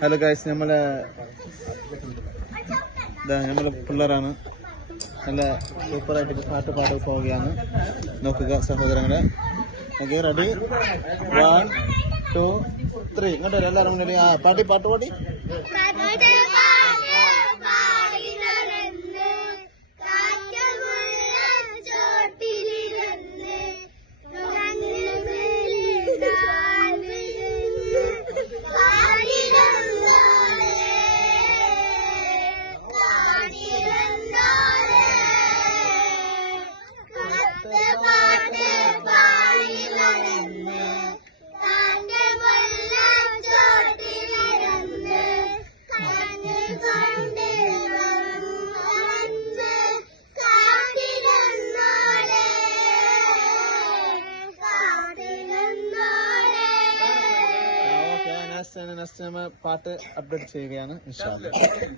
Hello guys, നമ്മളെ പിള്ളേരാണ്. നല്ല സൂപ്പറായിട്ട് പാട്ട് പാടി പോവുകയാണ്. നോക്കുക സഹോദരങ്ങളെ. Okay, ready? 1, 2, 3. ഇങ്ങോട്ട് വരും എല്ലാവരും മുന്നിൽ. പാട്ട് പാടി. നെക്സ്റ്റ് പാട്ട് അപ്ഡേറ്റ് ചെയ്യുകയാണ് ഇൻഷാ അല്ലാഹ്.